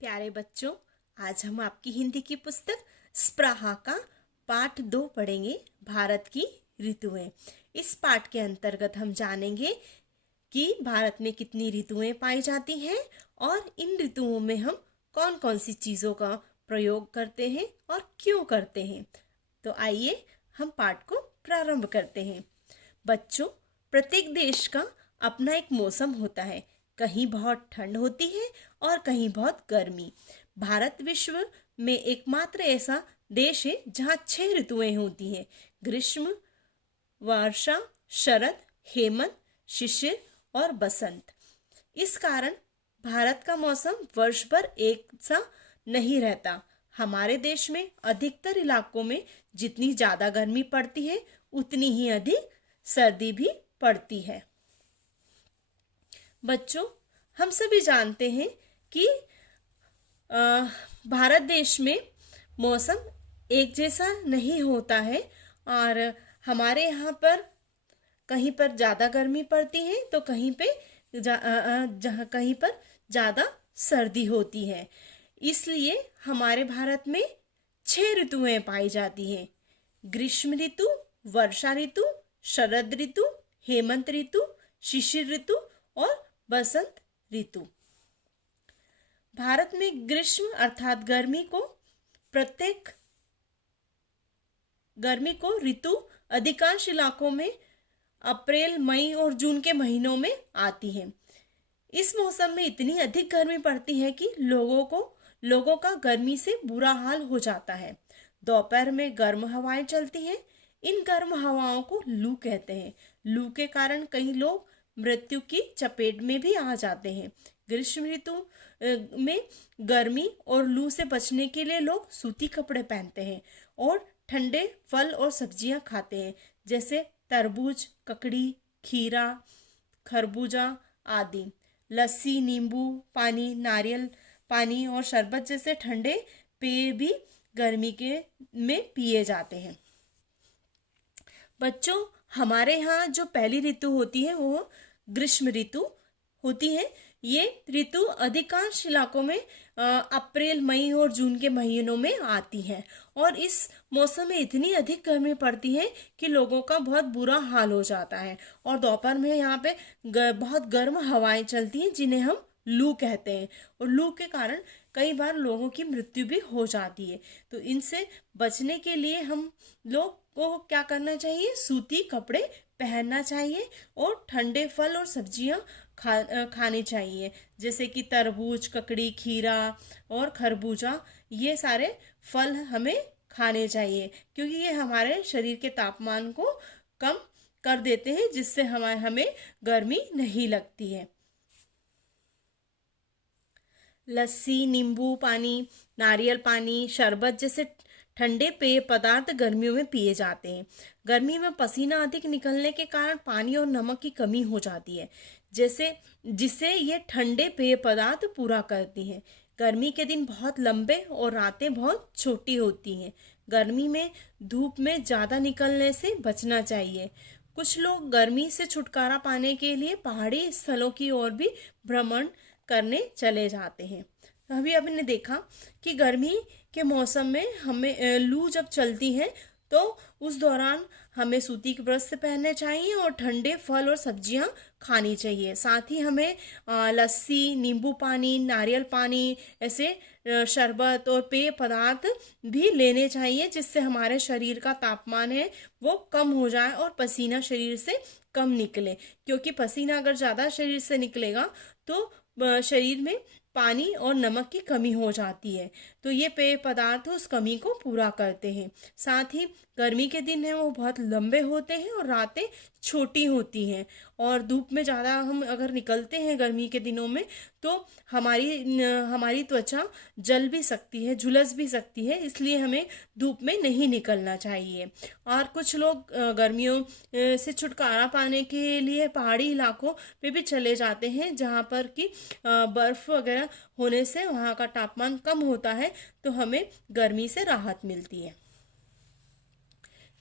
प्यारे बच्चों, आज हम आपकी हिंदी की पुस्तक स्पृहा का पाठ 2 पढ़ेंगे, भारत की ऋतुएं। इस पाठ के अंतर्गत हम जानेंगे कि भारत में कितनी ऋतुएं पाई जाती हैं और इन ऋतुओं में हम कौन कौन सी चीज़ों का प्रयोग करते हैं और क्यों करते हैं। तो आइए हम पाठ को प्रारंभ करते हैं। बच्चों, प्रत्येक देश का अपना एक मौसम होता है। कहीं बहुत ठंड होती है और कहीं बहुत गर्मी। भारत विश्व में एकमात्र ऐसा देश है जहाँ 6 ऋतुएं होती हैं: ग्रीष्म, वर्षा, शरद, हेमंत, शिशिर और बसंत। इस कारण भारत का मौसम वर्ष भर एक सा नहीं रहता। हमारे देश में अधिकतर इलाकों में जितनी ज़्यादा गर्मी पड़ती है उतनी ही अधिक सर्दी भी पड़ती है। बच्चों, हम सभी जानते हैं कि भारत देश में मौसम एक जैसा नहीं होता है और हमारे यहाँ पर कहीं पर ज़्यादा गर्मी पड़ती है तो कहीं पे जहाँ कहीं पर ज़्यादा सर्दी होती है। इसलिए हमारे भारत में 6 ऋतुएं पाई जाती हैं: ग्रीष्म ऋतु, वर्षा ऋतु, शरद ऋतु, हेमंत ऋतु, शिशिर ऋतु और बसंत ऋतु। भारत में ग्रीष्म अर्थात गर्मी को ऋतु अधिकांश इलाकों में अप्रैल, मई और जून के महीनों में आती है। इस मौसम में इतनी अधिक गर्मी पड़ती है कि लोगों का गर्मी से बुरा हाल हो जाता है। दोपहर में गर्म हवाएं चलती हैं। इन गर्म हवाओं को लू कहते हैं। लू के कारण कई लोग मृत्यु की चपेट में भी आ जाते हैं। ग्रीष्म ऋतु में गर्मी और लू से बचने के लिए लोग सूती कपड़े पहनते हैं और ठंडे फल और सब्जियां खाते हैं, जैसे तरबूज, ककड़ी, खीरा, खरबूजा आदि। लस्सी, नींबू पानी, नारियल पानी और शरबत जैसे ठंडे पेय भी गर्मी के में पिए जाते हैं। बच्चों, हमारे यहाँ जो पहली ऋतु होती है वो ग्रीष्म ऋतु होती है। ये ऋतु अधिकांश इलाकों में अप्रैल, मई और जून के महीनों में आती है और इस मौसम में इतनी अधिक गर्मी पड़ती है कि लोगों का बहुत बुरा हाल हो जाता है और दोपहर में यहाँ पे बहुत गर्म हवाएं चलती हैं जिन्हें हम लू कहते हैं और लू के कारण कई बार लोगों की मृत्यु भी हो जाती है। तो इनसे बचने के लिए हम लोग को क्या करना चाहिए? सूती कपड़े पहनना चाहिए और ठंडे फल और सब्जियां खाने चाहिए, जैसे कि तरबूज, ककड़ी, खीरा और खरबूजा। ये सारे फल हमें खाने चाहिए क्योंकि ये हमारे शरीर के तापमान को कम कर देते हैं, जिससे हमें गर्मी नहीं लगती है। लस्सी, नींबू पानी, नारियल पानी, शरबत जैसे ठंडे पेय पदार्थ गर्मियों में पिए जाते हैं। गर्मी में पसीना अधिक निकलने के कारण पानी और नमक की कमी हो जाती है, जिससे ये ठंडे पेय पदार्थ पूरा करती हैं। गर्मी के दिन बहुत लंबे और रातें बहुत छोटी होती हैं। गर्मी में धूप में ज़्यादा निकलने से बचना चाहिए। कुछ लोग गर्मी से छुटकारा पाने के लिए पहाड़ी स्थलों की ओर भी भ्रमण करने चले जाते हैं। अभी आपने देखा कि गर्मी के मौसम में हमें लू जब चलती है तो उस दौरान हमें सूती वस्त्र पहनने चाहिए और ठंडे फल और सब्जियां खानी चाहिए। साथ ही हमें लस्सी, नींबू पानी, नारियल पानी ऐसे शरबत और पेय पदार्थ भी लेने चाहिए, जिससे हमारे शरीर का तापमान है वो कम हो जाए और पसीना शरीर से कम निकले, क्योंकि पसीना अगर ज़्यादा शरीर से निकलेगा तो शरीर में पानी और नमक की कमी हो जाती है। तो ये पेय पदार्थ उस कमी को पूरा करते हैं। साथ ही गर्मी के दिन हैं वो बहुत लंबे होते हैं और रातें छोटी होती हैं और धूप में ज़्यादा हम अगर निकलते हैं गर्मी के दिनों में तो हमारी त्वचा जल भी सकती है, झुलस भी सकती है, इसलिए हमें धूप में नहीं निकलना चाहिए। और कुछ लोग गर्मियों से छुटकारा पाने के लिए पहाड़ी इलाकों में भी चले जाते हैं, जहाँ पर कि बर्फ़ वगैरह होने से वहाँ का तापमान कम होता है, तो हमें गर्मी से राहत मिलती है।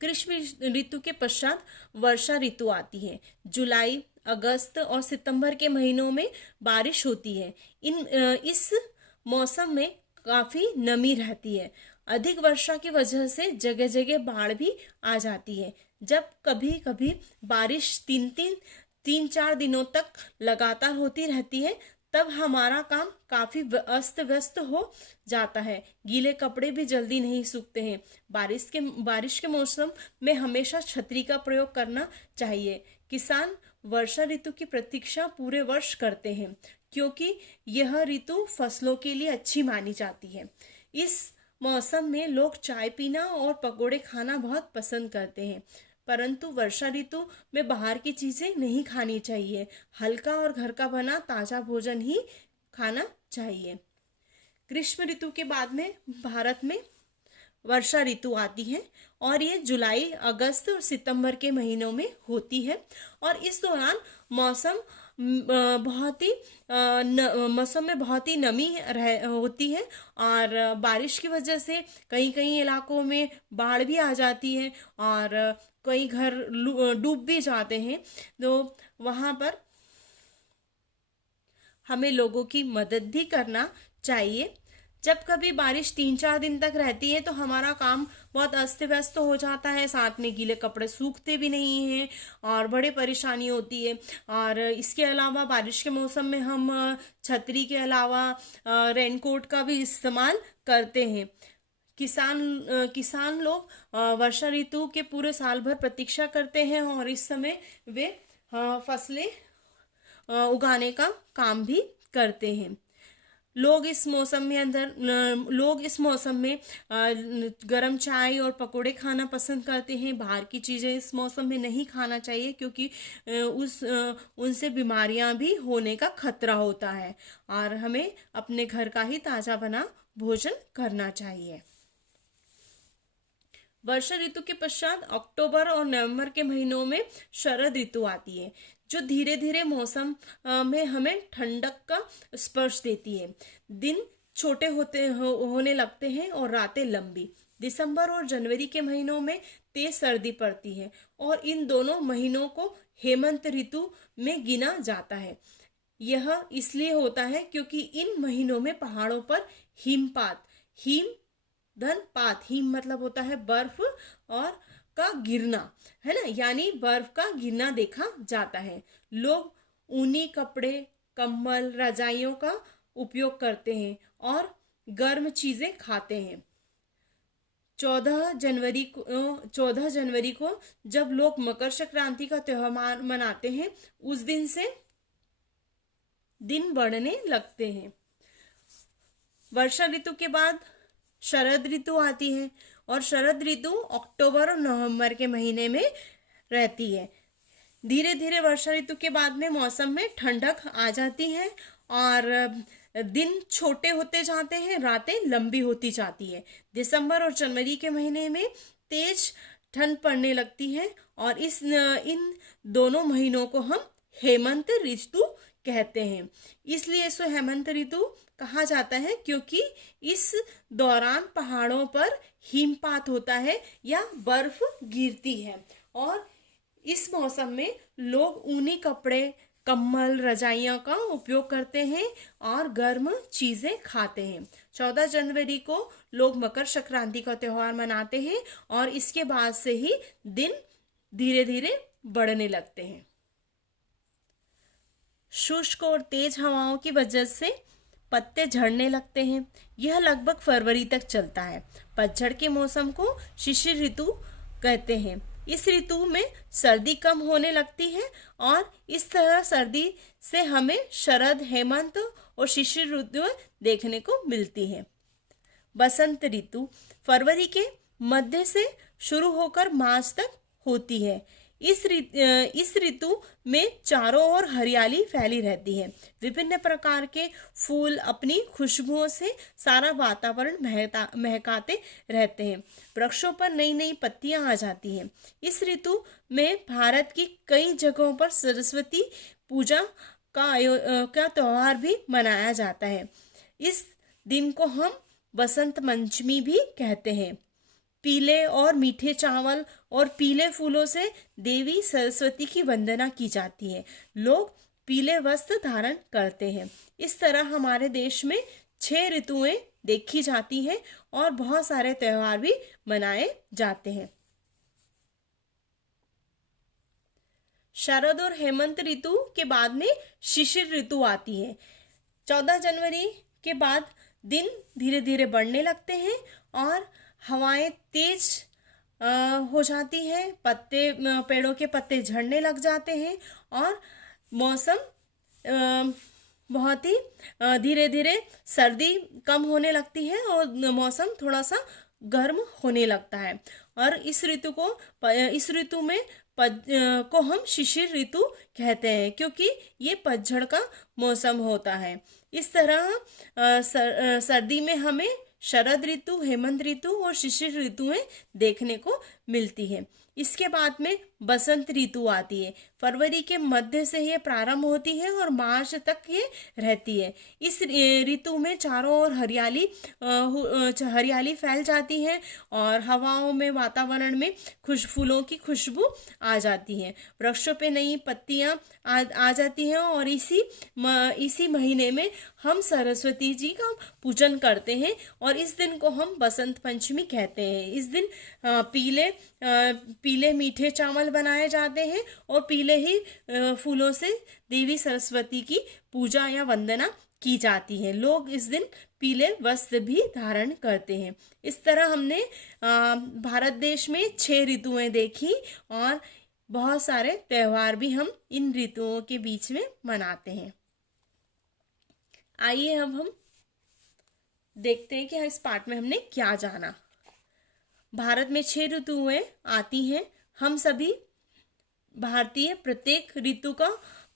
ग्रीष्म ऋतु के पश्चात वर्षा ऋतु आती है। जुलाई, अगस्त और सितंबर के महीनों में बारिश होती है। इस मौसम में काफी नमी रहती है। अधिक वर्षा की वजह से जगह जगह बाढ़ भी आ जाती है। जब कभी कभी बारिश तीन चार दिनों तक लगातार होती रहती है, तब हमारा काम काफी अस्त व्यस्त हो जाता है। गीले कपड़े भी जल्दी नहीं सूखते हैं। बारिश के मौसम में हमेशा छतरी का प्रयोग करना चाहिए। किसान वर्षा ऋतु की प्रतीक्षा पूरे वर्ष करते हैं, क्योंकि यह ऋतु फसलों के लिए अच्छी मानी जाती है। इस मौसम में लोग चाय पीना और पकोड़े खाना बहुत पसंद करते हैं, परंतु वर्षा ऋतु में बाहर की चीजें नहीं खानी चाहिए। हल्का और घर का बना ताजा भोजन ही खाना चाहिए। ग्रीष्म ऋतु के बाद में भारत में वर्षा ऋतु आती है, और ये जुलाई, अगस्त और सितंबर के महीनों में होती है। और इस दौरान मौसम मौसम में बहुत ही नमी होती है, और बारिश की वजह से कई कई इलाकों में बाढ़ भी आ जाती है, और कई घर डूब भी जाते हैं। तो वहाँ पर हमें लोगों की मदद भी करना चाहिए। जब कभी बारिश 3-4 दिन तक रहती है तो हमारा काम बहुत अस्त व्यस्त हो जाता है, साथ में गीले कपड़े सूखते भी नहीं हैं और बड़े परेशानी होती है। और इसके अलावा बारिश के मौसम में हम छतरी के अलावा रेनकोट का भी इस्तेमाल करते हैं। किसान लोग वर्षा ऋतु के पूरे साल भर प्रतीक्षा करते हैं, और इस समय वे फसलें उगाने का काम भी करते हैं। लोग इस मौसम में गरम चाय और पकोड़े खाना पसंद करते हैं। बाहर की चीज़ें इस मौसम में नहीं खाना चाहिए, क्योंकि उनसे बीमारियां भी होने का खतरा होता है, और हमें अपने घर का ही ताज़ा बना भोजन करना चाहिए। वर्षा ऋतु के पश्चात अक्टूबर और नवंबर के महीनों में शरद ऋतु आती है, जो धीरे धीरे मौसम में हमें ठंडक का स्पर्श देती है। दिन छोटे होने लगते हैं और रातें लंबी। दिसंबर और जनवरी के महीनों में तेज सर्दी पड़ती है, और इन दोनों महीनों को हेमंत ऋतु में गिना जाता है। यह इसलिए होता है क्योंकि इन महीनों में पहाड़ों पर हिमपात हिम मतलब होता है बर्फ और का गिरना, है ना, यानी बर्फ का गिरना देखा जाता है। लोग ऊनी कपड़े, कंबल, रजाइयों का उपयोग करते हैं और गर्म चीजें खाते हैं। 14 जनवरी को जब लोग मकर संक्रांति का त्योहार मनाते हैं, उस दिन से दिन बढ़ने लगते हैं। वर्षा ऋतु के बाद शरद ऋतु आती है, और शरद ऋतु अक्टूबर और नवंबर के महीने में रहती है। धीरे धीरे वर्षा ऋतु के बाद में मौसम में ठंडक आ जाती है, और दिन छोटे होते जाते हैं, रातें लंबी होती जाती है। दिसंबर और जनवरी के महीने में तेज ठंड पड़ने लगती है, और इन दोनों महीनों को हम हेमंत ऋतु कहते हैं। इसलिए इसको हेमंत ऋतु कहा जाता है, क्योंकि इस दौरान पहाड़ों पर हिमपात होता है या बर्फ गिरती है, और इस मौसम में लोग ऊनी कपड़े, कंबल, रजाइयों का उपयोग करते हैं और गर्म चीजें खाते हैं। 14 जनवरी को लोग मकर संक्रांति का त्योहार मनाते हैं, और इसके बाद से ही दिन धीरे धीरे बढ़ने लगते हैं। शुष्क और तेज हवाओं की वजह से पत्ते झड़ने लगते हैं। यह लगभग फरवरी तक चलता है। पतझड़ के मौसम को शिशिर ऋतु कहते हैं। इस ऋतु में सर्दी कम होने लगती है, और इस तरह सर्दी से हमें शरद, हेमंत और शिशिर ऋतु देखने को मिलती है। बसंत ऋतु फरवरी के मध्य से शुरू होकर मार्च तक होती है। इस ऋतु में चारों ओर हरियाली फैली रहती है। विभिन्न प्रकार के फूल अपनी खुशबुओं से सारा वातावरण महकाते रहते हैं। वृक्षों पर नई नई पत्तियां आ जाती हैं। इस ऋतु में भारत की कई जगहों पर सरस्वती पूजा का त्योहार भी मनाया जाता है। इस दिन को हम बसंत पंचमी भी कहते हैं। पीले और मीठे चावल और पीले फूलों से देवी सरस्वती की वंदना की जाती है। लोग पीले वस्त्र धारण करते हैं। इस तरह हमारे देश में 6 ऋतुएं देखी जाती हैं और बहुत सारे त्योहार भी मनाए जाते हैं। शरद और हेमंत ऋतु के बाद में शिशिर ऋतु आती है। 14 जनवरी के बाद दिन धीरे धीरे बढ़ने लगते हैं और हवाएं तेज हो जाती हैं, पेड़ों के पत्ते झड़ने लग जाते हैं और मौसम बहुत ही धीरे धीरे सर्दी कम होने लगती है और मौसम थोड़ा सा गर्म होने लगता है। और इस ऋतु में को हम शिशिर ऋतु कहते हैं क्योंकि ये पतझड़ का मौसम होता है। इस तरह सर्दी में हमें शरद ऋतु, हेमंत ऋतु और शिशिर ऋतुएं देखने को मिलती है। इसके बाद में बसंत ऋतु आती है। फरवरी के मध्य से ये प्रारंभ होती है और मार्च तक ये रहती है। इस ऋतु में चारों ओर हरियाली फैल जाती है और हवाओं में, वातावरण में फूलों की खुशबू आ जाती है। वृक्षों पे नई पत्तियां आ जाती हैं और इसी महीने में हम सरस्वती जी का पूजन करते हैं और इस दिन को हम बसंत पंचमी कहते हैं। इस दिन पीले मीठे चावल बनाए जाते हैं और पीले ही फूलों से देवी सरस्वती की पूजा या वंदना की जाती है। लोग इस दिन पीले वस्त्र भी धारण करते हैं। इस तरह हमने भारत देश में 6 ऋतुएं देखी और बहुत सारे त्योहार भी हम इन ऋतुओं के बीच में मनाते हैं। आइए अब हम देखते हैं कि इस पाठ में हमने क्या जाना। भारत में 6 ऋतुएं आती हैं। हम सभी भारतीय प्रत्येक ऋतु का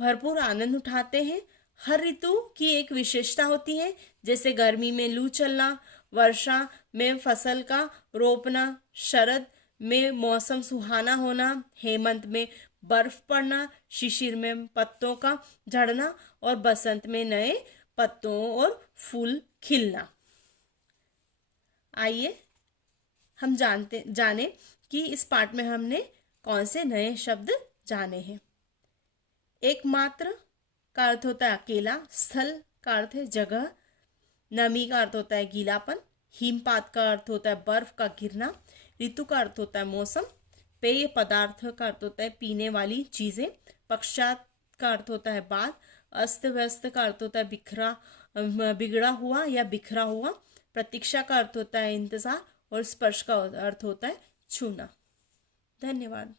भरपूर आनंद उठाते हैं। हर ऋतु की एक विशेषता होती है, जैसे गर्मी में लू चलना, वर्षा में फसल का रोपना, शरद में मौसम सुहाना होना, हेमंत में बर्फ पड़ना, शिशिर में पत्तों का झड़ना और बसंत में नए पत्तों और फूल खिलना। आइए हम जाने कि इस पाठ में हमने कौन से नए शब्द जाने हैं। एकमात्र का अर्थ होता है अकेला, स्थल का अर्थ है जगह, नमी का अर्थ होता है गीलापन, हिमपात का अर्थ होता है बर्फ का गिरना, ऋतु का अर्थ होता है मौसम, पेय पदार्थ का अर्थ होता है पीने वाली चीजें, पश्चात का अर्थ होता है बाद, अस्त व्यस्त का अर्थ होता है बिगड़ा हुआ या बिखरा हुआ, प्रतीक्षा का अर्थ होता है इंतजार और स्पर्श का अर्थ होता है छूना। धन्यवाद।